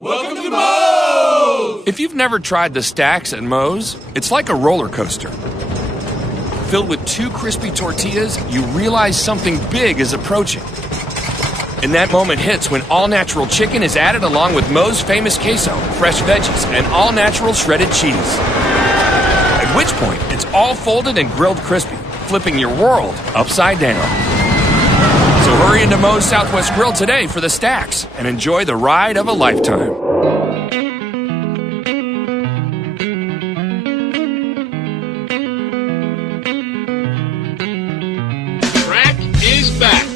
Welcome to Moe's! If you've never tried the stacks at Moe's, it's like a roller coaster. Filled with 2 crispy tortillas, you realize something big is approaching. And that moment hits when all-natural chicken is added along with Moe's famous queso, fresh veggies, and all-natural shredded cheese. At which point, it's all folded and grilled crispy, flipping your world upside down. So hurry into Moe's Southwest Grill today for the stacks and enjoy the ride of a lifetime. Track is back.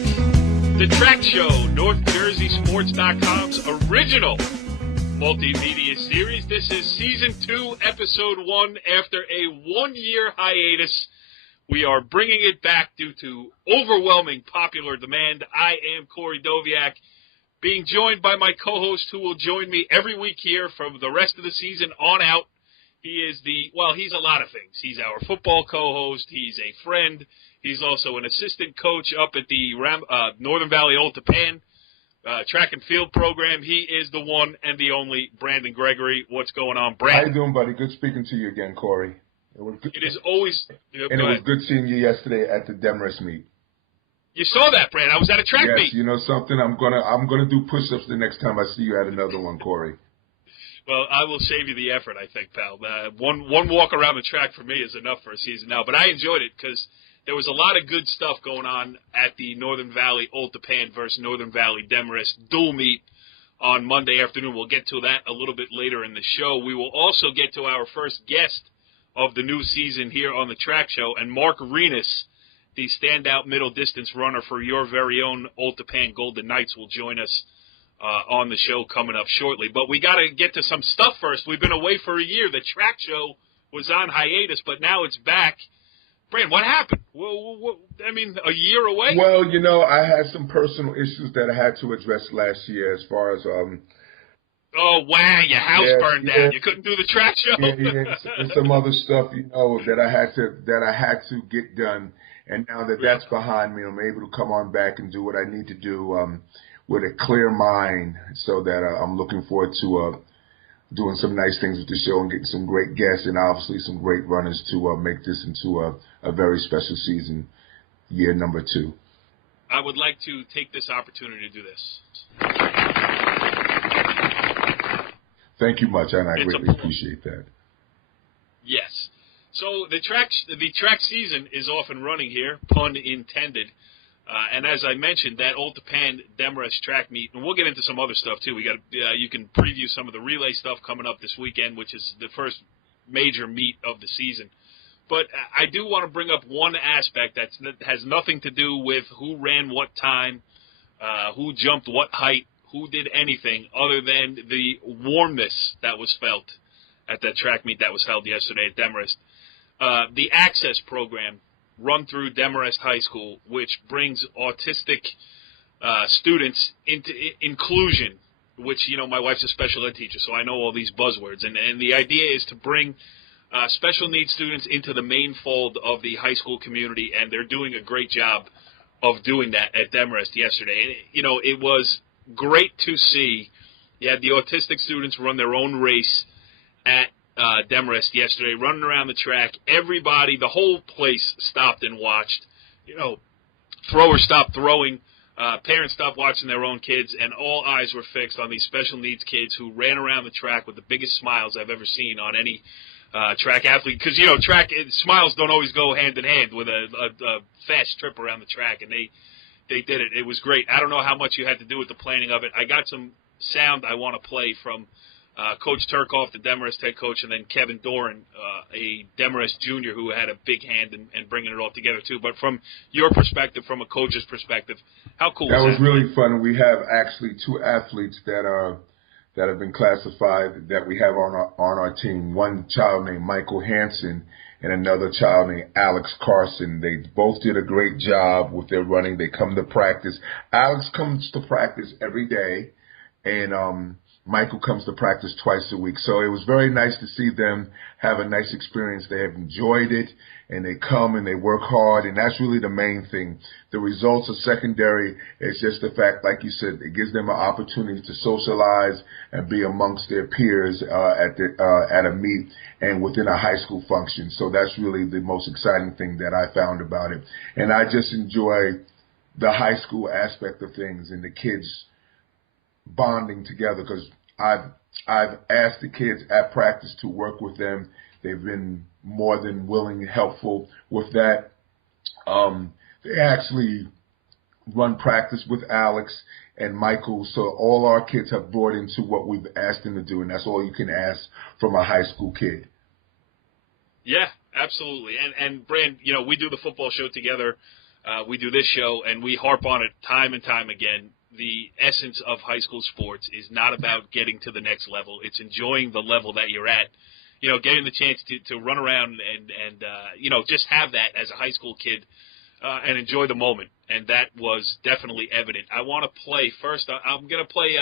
The Track Show, NorthJerseySports.com's original multimedia series. This is Season 2, Episode 1. After a 1-year hiatus, we are bringing it back due to overwhelming popular demand. I am Corey Doviak, being joined by my co-host who will join me every week here from the rest of the season on out. He is he's a lot of things. He's our football co-host. He's a friend. He's also an assistant coach up at the Northern Valley Old Tappan track and field program. He is the one and the only Brandon Gregory. What's going on, Brandon? How you doing, buddy? Good speaking to you again, Corey. It is always... And it was good seeing you yesterday at the Demarest meet. You saw that, Brandon. I was at a track meet. Yes, you know something? I'm gonna do push-ups the next time I see you at another one, Corey. Well, I will save you the effort, I think, pal. One walk around the track for me is enough for a season now. But I enjoyed it because there was a lot of good stuff going on at the Northern Valley Old Tappan versus Northern Valley Demarest dual meet on Monday afternoon. We'll get to that a little bit later in the show. We will also get to our first guest of the new season here on the Track Show, and Marc Rienas, the standout middle distance runner for your very own Old Tappan Golden Knights, will join us on the show coming up shortly. But we got to get to some stuff first. We've been away for a year. The Track Show was on hiatus, but now it's back. Brand, what happened? A year away? Well, you know, I had some personal issues that I had to address last year as far as oh, wow, your house burned down. You couldn't do the Track Show? and some other stuff, you know, that I had to get done. And now that that's behind me, I'm able to come on back and do what I need to do with a clear mind, so that I'm looking forward to doing some nice things with the show and getting some great guests and obviously some great runners to make this into a very special season, year number 2. I would like to take this opportunity to do this. Thank you much, and I greatly appreciate that. Yes. So the track season is off and running here, pun intended. And as I mentioned, that Old Tappan Demarest track meet, and we'll get into some other stuff too. We got you can preview some of the relay stuff coming up this weekend, which is the first major meet of the season. But I do want to bring up one aspect that has nothing to do with who ran what time, who jumped what height, who did anything other than the warmness that was felt at that track meet that was held yesterday at Demarest. The Access program run through Demarest High School, which brings autistic students into inclusion, which, you know, my wife's a special ed teacher, so I know all these buzzwords. And the idea is to bring special needs students into the main fold of the high school community, and they're doing a great job of doing that at Demarest yesterday. And, you know, it was great to see. You had the autistic students run their own race at Demarest yesterday, running around the track. Everybody, the whole place stopped and watched. You know, throwers stopped throwing, parents stopped watching their own kids, and all eyes were fixed on these special needs kids who ran around the track with the biggest smiles I've ever seen on any track athlete. Because, you know, smiles don't always go hand in hand with a fast trip around the track, and they did it. It was great. I don't know how much you had to do with the planning of it. I got some sound I want to play from Coach Turkoff, the Demarest head coach, and then Kevin Doran, a Demarest junior who had a big hand in bringing it all together too. But from your perspective, from a coach's perspective, how cool was that? That was really fun. We have actually 2 athletes that have been classified that we have on our team. One child named Michael Hansen and another child named Alex Carson. They both did a great job with their running. They come to practice. Alex comes to practice every day, and Michael comes to practice twice a week. So it was very nice to see them have a nice experience. They have enjoyed it, and they come and they work hard, and that's really the main thing. The results are secondary. It's just the fact, like you said, it gives them an opportunity to socialize and be amongst their peers at a meet and within a high school function. So that's really the most exciting thing that I found about it. And I just enjoy the high school aspect of things and the kids bonding together, because I've asked the kids at practice to work with them. They've been more than willing and helpful with that. They actually run practice with Alex and Michael, so all our kids have brought into what we've asked them to do, and that's all you can ask from a high school kid. Yeah, absolutely. And Brand, you know, we do the football show together. We do this show, and we harp on it time and time again. The essence of high school sports is not about getting to the next level. It's enjoying the level that you're at. You know, getting the chance to run around and you know, just have that as a high school kid and enjoy the moment. And that was definitely evident. I want to play first. I'm going to play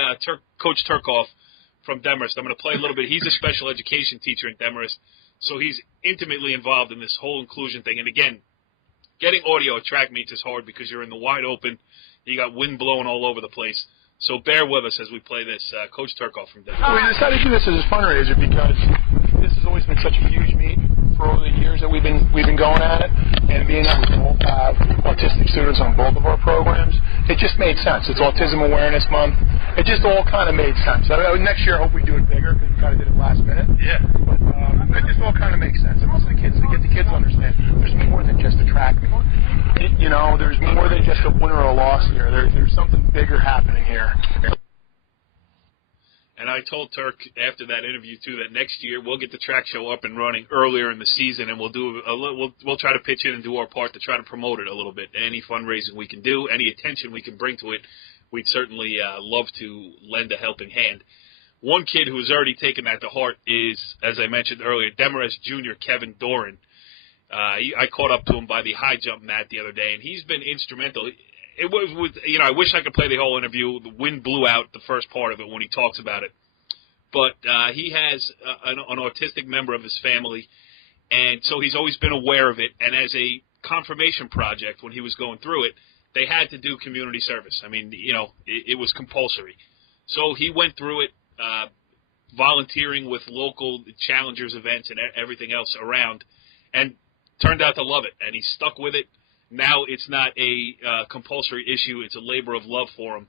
Coach Turkoff from Demarest. I'm going to play a little bit. He's a special education teacher in Demarest, so he's intimately involved in this whole inclusion thing. And again, getting audio at track meets is hard because you're in the wide open. You got wind blowing all over the place. So bear with us as we play this. Coach Turkoff from Denver. We decided to do this as a fundraiser because this has always been such a huge meet for all the years that we've been going at it. And being that we both have autistic students on both of our programs, it just made sense. It's Autism Awareness Month. It just all kind of made sense. Next year, I hope we do it bigger because we kind of did it last minute. Yeah. But it just all kind of makes sense. And also to get the kids to understand there's more than just a track meet. You know, there's more than just a win or a loss here. There's something bigger happening here. And I told Turk after that interview too that next year we'll get the track show up and running earlier in the season, and we'll try to pitch in and do our part to try to promote it a little bit. Any fundraising we can do, any attention we can bring to it, we'd certainly love to lend a helping hand. One kid who has already taken that to heart is, as I mentioned earlier, Demarest Jr. Kevin Doran. I caught up to him by the high jump mat the other day, and he's been instrumental. It was, you know, I wish I could play the whole interview. The wind blew out the first part of it when he talks about it. But he has an autistic member of his family, and so he's always been aware of it. And as a confirmation project, when he was going through it, they had to do community service. I mean, you know, it was compulsory. So he went through it, volunteering with local challengers events and everything else around, and turned out to love it. And he stuck with it. Now it's not a compulsory issue. It's a labor of love for him.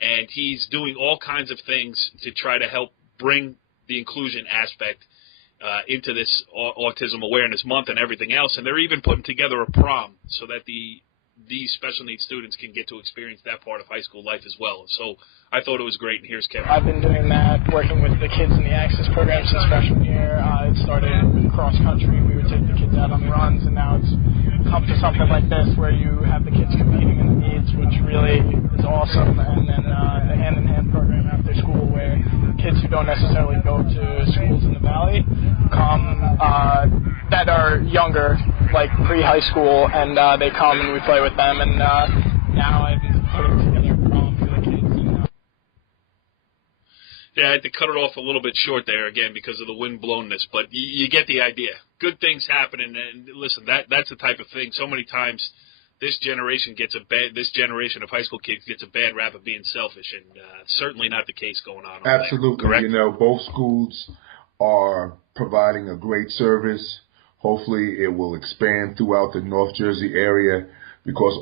And he's doing all kinds of things to try to help bring the inclusion aspect into this Autism Awareness Month and everything else. And they're even putting together a prom so that these special needs students can get to experience that part of high school life as well. So I thought it was great, and here's Kevin. I've been doing that, working with the kids in the Access program since freshman year. It started with cross country. We would take the kids out on runs, and now it's come to something like this where you have the kids competing in the meets, which really is awesome. And then a hand-in-hand program after school where kids who don't necessarily go to schools in the Valley come that are younger, like pre-high school, and they come and we play with them. And now I've been putting together a prom for the kids. Yeah, I had to cut it off a little bit short there again because of the wind blownness, but you get the idea. Good things happen, and listen, that's the type of thing. So many times, this generation of high school kids gets a bad rap of being selfish, and certainly not the case going on. Absolutely, correct? You know, both schools are providing a great service. Hopefully, it will expand throughout the North Jersey area, because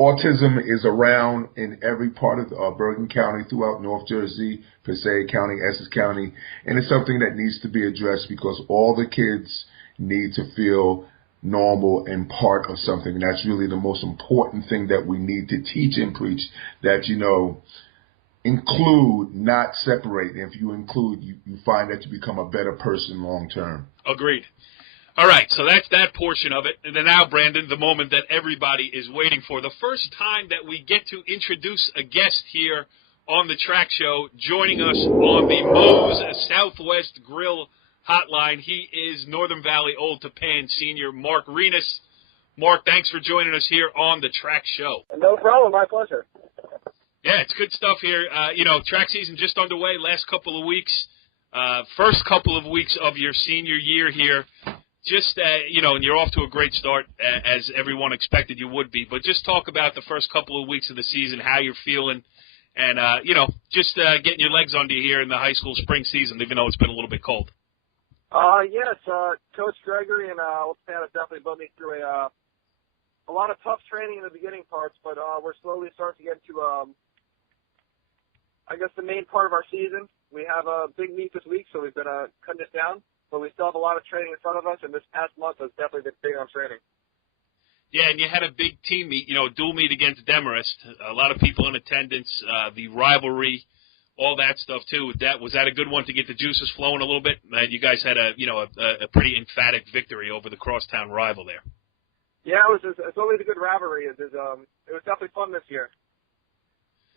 autism is around in every part of Bergen County, throughout North Jersey, Passaic County, Essex County, and it's something that needs to be addressed because all the kids need to feel normal and part of something. And that's really the most important thing that we need to teach and preach, that, you know, include, not separate. And if you include, you find that you become a better person long term. Agreed. All right, so that's that portion of it. And then now, Brandon, the moment that everybody is waiting for. The first time that we get to introduce a guest here on the track show, joining us on the Moe's Southwest Grill Hotline. He is Northern Valley Old Tappan senior Marc Rienas. Marc, thanks for joining us here on the track show. No problem, my pleasure. Yeah, it's good stuff here. Track season just underway. Last couple of weeks, first couple of weeks of your senior year here. Just, and you're off to a great start, as everyone expected you would be. But just talk about the first couple of weeks of the season, how you're feeling, and, just getting your legs under you here in the high school spring season, even though it's been a little bit cold. Yes, Coach Gregory and Old Tappan have definitely put me through a lot of tough training in the beginning parts, but we're slowly starting to get to, I guess, the main part of our season. We have a big meet this week, so we've been cutting it down. But we still have a lot of training in front of us, and this past month has definitely been big on training. Yeah, and you had a big team meet, dual meet against Demarest. A lot of people in attendance, the rivalry, all that stuff too. Was that a good one to get the juices flowing a little bit? And you guys had a pretty emphatic victory over the crosstown rival there. Yeah, it's always a good rivalry. It was definitely fun this year.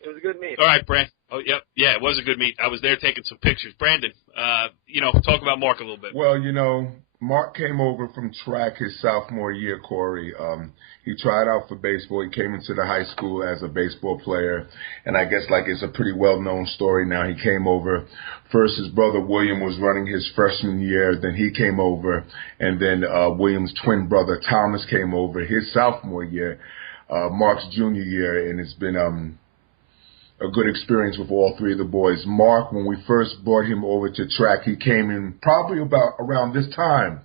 It was a good meet. All right, Brandon. Oh, yep. Yeah, it was a good meet. I was there taking some pictures. Brandon, talk about Mark a little bit. Well, Mark came over from track his sophomore year, Corey. He tried out for baseball. He came into the high school as a baseball player. And I guess it's a pretty well-known story now. He came over. First, his brother William was running his freshman year. Then he came over. And then William's twin brother Thomas came over his sophomore year, Mark's junior year. And it's been a good experience with all three of the boys. Mark, when we first brought him over to track, he came in probably about around this time,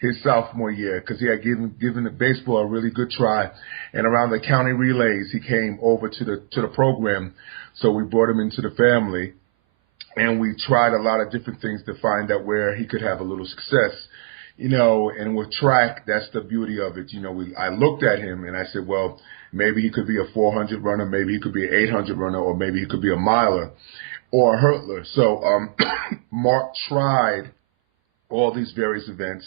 his sophomore year, because he had given the baseball a really good try. And around the county relays, he came over to the program. So we brought him into the family, and we tried a lot of different things to find out where he could have a little success. And with track, that's the beauty of it. I looked at him and I said, well, maybe he could be a 400 runner, maybe he could be an 800 runner, or maybe he could be a miler or a hurdler. So Mark tried all these various events.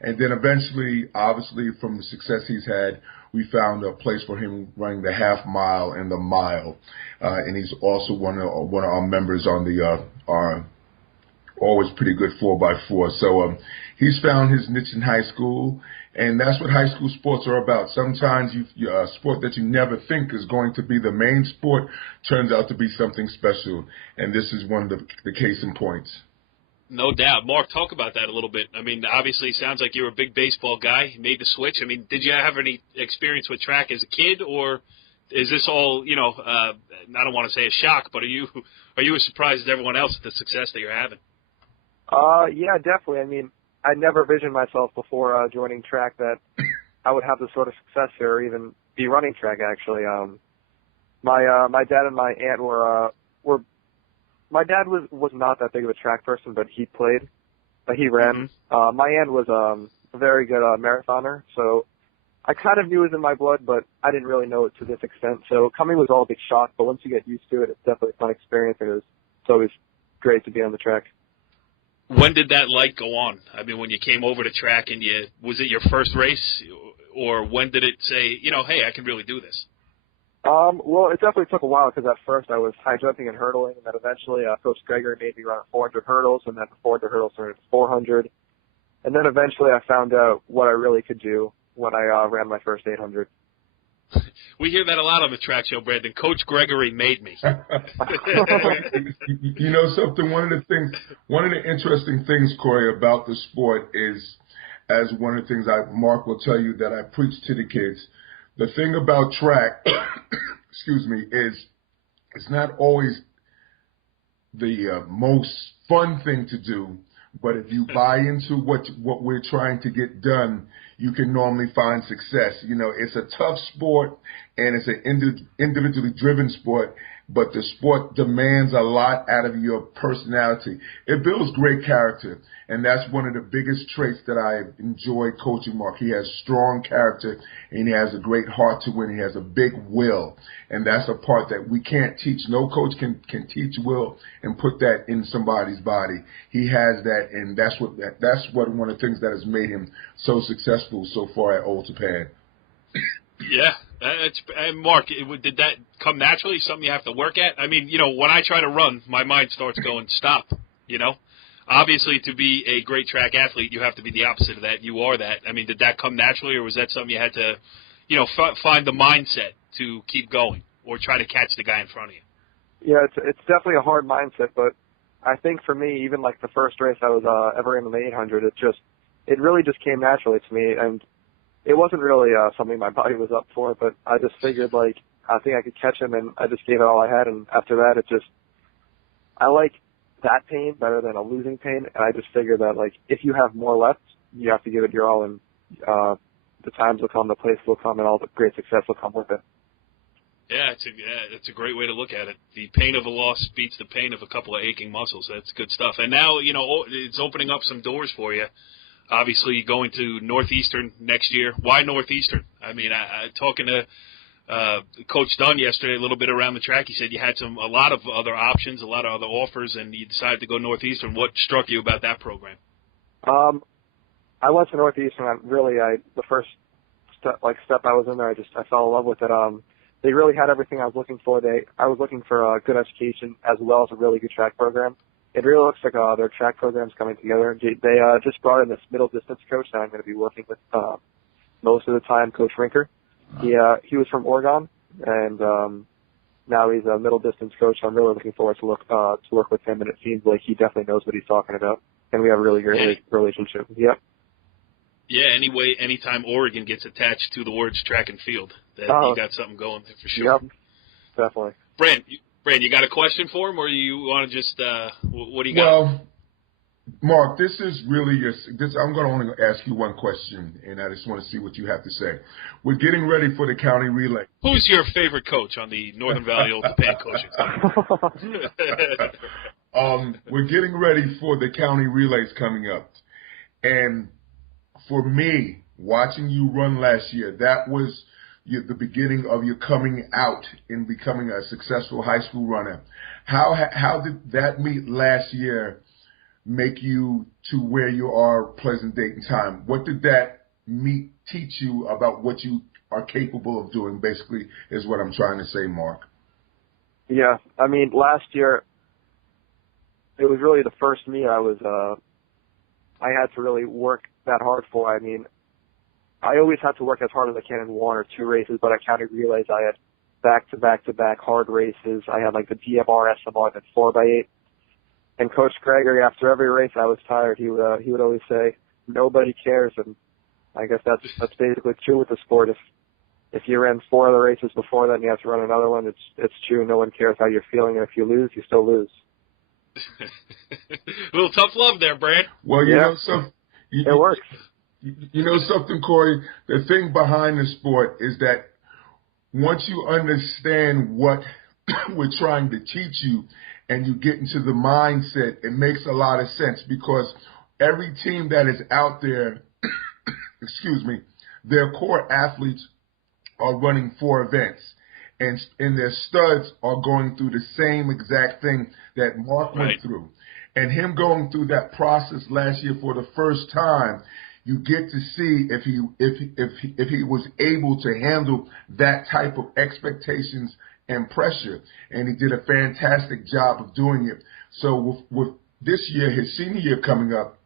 And then eventually, obviously, from the success he's had, we found a place for him running the half mile and the mile. And he's also one of our members on our always pretty good 4x4. So he's found his niche in high school, and that's what high school sports are about. Sometimes a sport that you never think is going to be the main sport turns out to be something special, and this is one of the case in points. No doubt. Mark, talk about that a little bit. I mean, obviously it sounds like you're a big baseball guy. You made the switch. I mean, did you have any experience with track as a kid, or is this all, I don't want to say a shock, but are you as surprised as everyone else at the success that you're having? Yeah, definitely. I mean, I never visioned myself before joining track that I would have the sort of success here, or even be running track. Actually, my dad and my aunt were. My dad was not that big of a track person, but he played, but he ran. Mm-hmm. My aunt was a very good marathoner, so I kind of knew it was in my blood, but I didn't really know it to this extent. So coming was all a big shock, but once you get used to it, it's definitely a fun experience, and it's always great to be on the track. When did that light go on? I mean, when you came over to track, and was it your first race, or when did it say, hey, I can really do this? Well, it definitely took a while, because at first I was high jumping and hurdling, and then eventually Coach Gregory made me run 400 hurdles, and then 400 hurdles turned into 400. And then eventually I found out what I really could do when I ran my first 800. We hear that a lot on the track show, Brandon. Coach Gregory made me. You know something? One of the interesting things, Corey, about the sport is, as one of the things Mark will tell you that I preach to the kids, the thing about track, excuse me, is it's not always the most fun thing to do, but if you buy into what we're trying to get done, you can normally find success. It's a tough sport, and it's an individually driven sport, but the sport demands a lot out of your personality. It builds great character, and that's one of the biggest traits that I enjoy coaching Mark. He has strong character, and he has a great heart to win. He has a big will, and that's a part that we can't teach. No coach can teach will and put that in somebody's body. He has that, and that's what one of the things that has made him so successful so far at Old Tappan. Yeah. And Mark, did that come naturally, something you have to work at? I mean, when I try to run, my mind starts going, stop, Obviously, to be a great track athlete, you have to be the opposite of that. You are that. I mean, did that come naturally, or was that something you had to, find the mindset to keep going? or try to catch the guy in front of you. Yeah, it's definitely a hard mindset, but I think for me, even like the first race I was ever in the 800, it really just came naturally to me, and it wasn't really something my body was up for, but I just figured like I think I could catch him, and I just gave it all I had, and after that, I like that pain better than a losing pain, and I just figured that like if you have more left, you have to give it your all, and the times will come, the place will come, and all the great success will come with it. Yeah, it's a great way to look at it. The pain of a loss beats the pain of a couple of aching muscles. That's good stuff. And now, it's opening up some doors for you. Obviously, going to Northeastern next year. Why Northeastern? I mean, I talking to Coach Dunn yesterday a little bit around the track. He said you had a lot of other options, a lot of other offers, and you decided to go Northeastern. What struck you about that program? I went to Northeastern. The first step I was in there, I fell in love with it. They really had everything I was looking for. I was looking for a good education as well as a really good track program. It really looks like their track program's coming together. They just brought in this middle distance coach that I'm going to be working with most of the time, Coach Rinker. He was from Oregon, and now he's a middle distance coach. So I'm really looking forward to work with him, and it seems like he definitely knows what he's talking about, and we have a really great relationship. Yep. Yeah, anytime Oregon gets attached to the words track and field, you got something going there for sure. Yep, definitely. Brand, you got a question for him, or you want to just what do you got? Well, Mark, this is really I'm going to only ask you one question, and I just want to see what you have to say. We're getting ready for the county relay. Who's your favorite coach on the Northern Valley Old Tappan coaching team? We're getting ready for the county relays coming up, and for me, watching you run last year, that was the beginning of your coming out and becoming a successful high school runner. How did that meet last year make you to where you are present date and time? What did that meet teach you about what you are capable of doing, basically, is what I'm trying to say, Mark. Yeah, I mean, last year, it was really the first meet I had to really work that hard for. I mean, I always had to work as hard as I can in one or two races, but I kind of realized I had back-to-back hard races. I had like the DMR, SMR, then 4x8. And Coach Gregory, after every race I was tired, he would always say, nobody cares. And I guess that's basically true with the sport. If you ran 4 other races before that and you have to run another one, it's true. No one cares how you're feeling. And if you lose, you still lose. A little tough love there, Brad. Well, you know something. It works. You know something, Corey? The thing behind the sport is that once you understand what we're trying to teach you and you get into the mindset, it makes a lot of sense, because every team that is out there, their core athletes are running 4 events. And their studs are going through the same exact thing that Mark went through. And him going through that process last year for the first time, you get to see if he was able to handle that type of expectations and pressure. And he did a fantastic job of doing it. So with this year, his senior year coming up,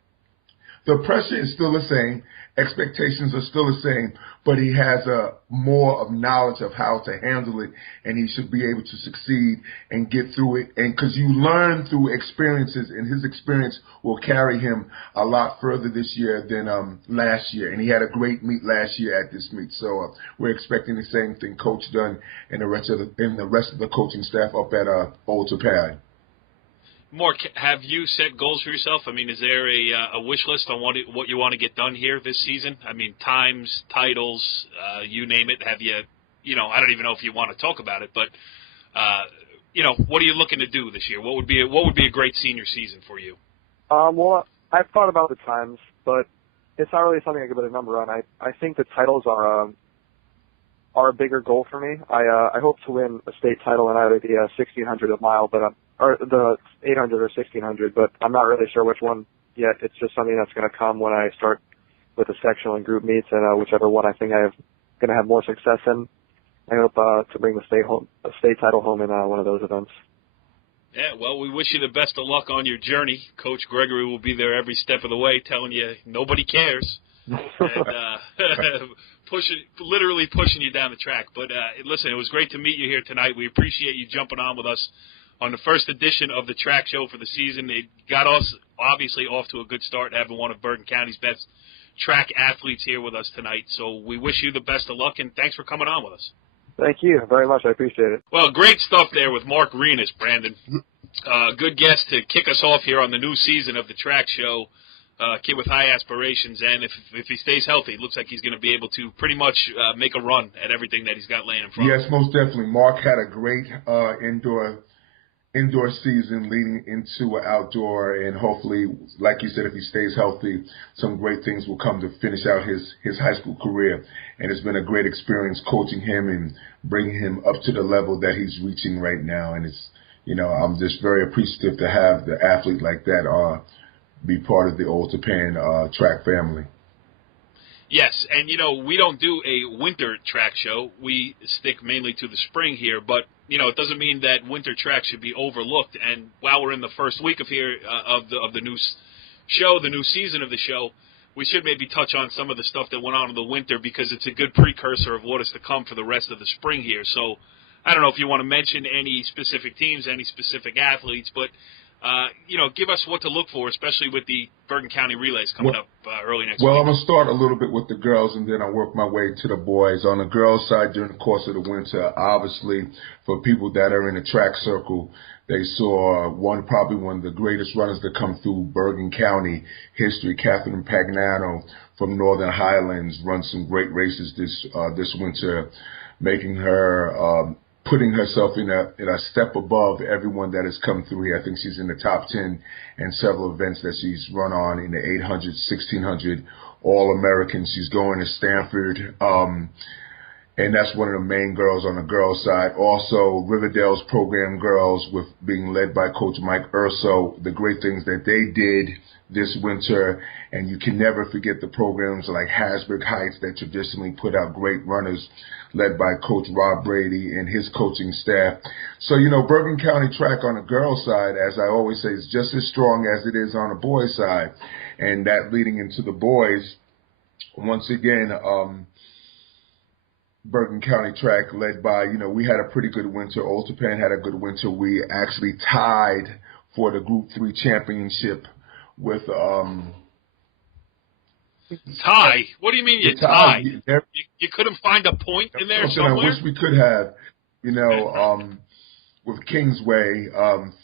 the pressure is still the same. Expectations are still the same, but he has more of knowledge of how to handle it, and he should be able to succeed and get through it. And because you learn through experiences, and his experience will carry him a lot further this year than last year. And he had a great meet last year at this meet, so we're expecting the same thing. Coach Dunn and the rest of the coaching staff up at Old Tappan. Mark, have you set goals for yourself? I mean, is there a wish list on what you want to get done here this season? I mean, times, titles, you name it. Have you, I don't even know if you want to talk about it, but, what are you looking to do this year? What would be a great senior season for you? Well, I've thought about the times, but it's not really something I can put a number on. I think the titles are a bigger goal for me. I hope to win a state title in either the 1600 mile, or the 800 or 1600, but I'm not really sure which one yet. It's just something that's going to come when I start with the sectional and group meets, and whichever one I think I'm going to have more success in. I hope to bring the state title home in one of those events. Yeah, well, we wish you the best of luck on your journey. Coach Gregory will be there every step of the way telling you nobody cares. and literally pushing you down the track. But listen, it was great to meet you here tonight. We appreciate you jumping on with us on the first edition of the track show for the season. It got us obviously off to a good start, having one of Bergen County's best track athletes here with us tonight. So we wish you the best of luck, and thanks for coming on with us. Thank you very much. I appreciate it. Well, great stuff there with Marc Rienas, Brandon. Good guest to kick us off here on the new season of the track show. Kid with high aspirations, and if he stays healthy, it looks like he's going to be able to pretty much make a run at everything that he's got laying in front of him. Yes, most definitely. Marc had a great indoor season leading into an outdoor, and hopefully, like you said, if he stays healthy, some great things will come to finish out his high school career. And it's been a great experience coaching him and bringing him up to the level that he's reaching right now. And it's, I'm just very appreciative to have the athlete like that be part of the Old Tappan track family. Yes, and we don't do a winter track show. We stick mainly to the spring here, but it doesn't mean that winter track should be overlooked. And while we're in the first week of the new show, the new season of the show, we should maybe touch on some of the stuff that went on in the winter, because it's a good precursor of what is to come for the rest of the spring here. So I don't know if you want to mention any specific teams, any specific athletes, but give us what to look for, especially with the Bergen County relays coming up early next week. Well, I'm going to start a little bit with the girls, and then I'll work my way to the boys. On the girls' side, during the course of the winter, obviously, for people that are in the track circle, they saw probably one of the greatest runners to come through Bergen County history, Catherine Pagnano from Northern Highlands, run some great races this winter, making her putting herself in a step above everyone that has come through here. I think she's in the top 10 in several events that she's run on in the 800, 1600, All-American. She's going to Stanford, and that's one of the main girls on the girls' side. Also, Riverdale's program girls, with being led by Coach Mike Urso, the great things that they did this winter, and you can never forget the programs like Hasbrook Heights that traditionally put out great runners, led by Coach Rob Brady and his coaching staff. So, Bergen County track on the girls' side, as I always say, is just as strong as it is on the boys' side. And that leading into the boys, once again, Bergen County track led by, we had a pretty good winter. Old Tappan had a good winter. We actually tied for the Group 3 championship with tie? What do you mean you tied? You couldn't find a point in there somewhere? I wish we could have, with Kingsway,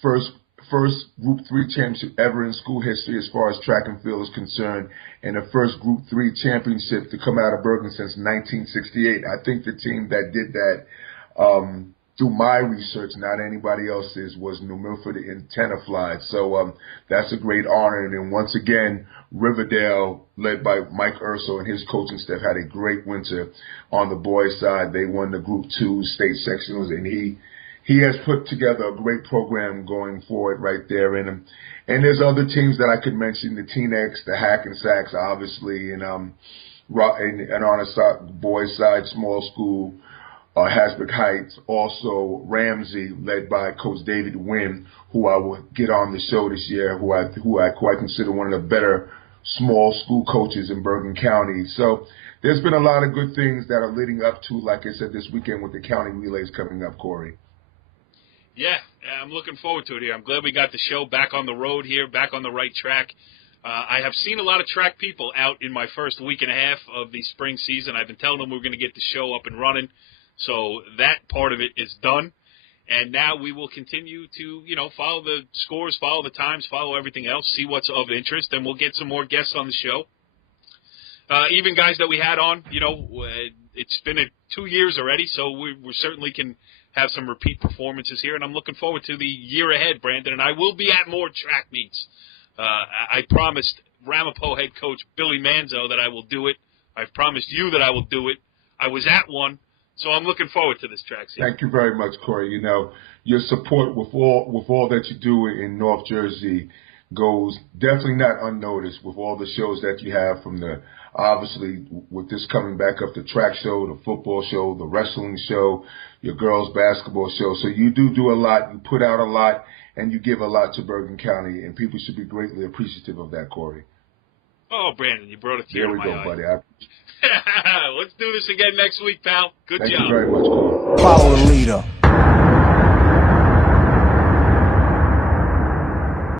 first Group 3 championship ever in school history as far as track and field is concerned, and the first Group 3 championship to come out of Bergen since 1968. I think the team that did that, through my research, not anybody else's, was New Milford in Tenafly. So that's a great honor. And then once again, Riverdale, led by Mike Urso and his coaching staff, had a great winter on the boys' side. They won the Group 2 state sectionals, and he has put together a great program going forward right there in him. And there's other teams that I could mention, the Teen-X, the Hackensack, obviously, and on the boys' side, small school, Hasbrook Heights, also Ramsey, led by Coach David Wynn, who I will get on the show this year, who I quite consider one of the better small school coaches in Bergen County. So there's been a lot of good things that are leading up to, like I said, this weekend with the county relays coming up, Corey. Yeah, I'm looking forward to it here. I'm glad we got the show back on the road here, back on the right track. I have seen a lot of track people out in my first week and a half of the spring season. I've been telling them we're going to get the show up and running. So that part of it is done. And now we will continue to, follow the scores, follow the times, follow everything else, see what's of interest, and we'll get some more guests on the show. Even guys that we had on, it's been 2 years already, so we certainly can have some repeat performances here. And I'm looking forward to the year ahead, Brandon, and I will be at more track meets. I promised Ramapo head coach Billy Manzo that I will do it. I've promised you that I will do it. I was at one. So I'm looking forward to this track season. Thank you very much, Corey. Your support with all that you do in North Jersey goes definitely not unnoticed with all the shows that you have, from obviously with this coming back up, the track show, the football show, the wrestling show, your girls basketball show. So you do a lot, you put out a lot, and you give a lot to Bergen County, and people should be greatly appreciative of that, Corey. Oh, Brandon, you brought a tear There we to go, my eye. buddy. Let's do this again next week, pal. Good Thank job. you very much, Coach. Follow the leader.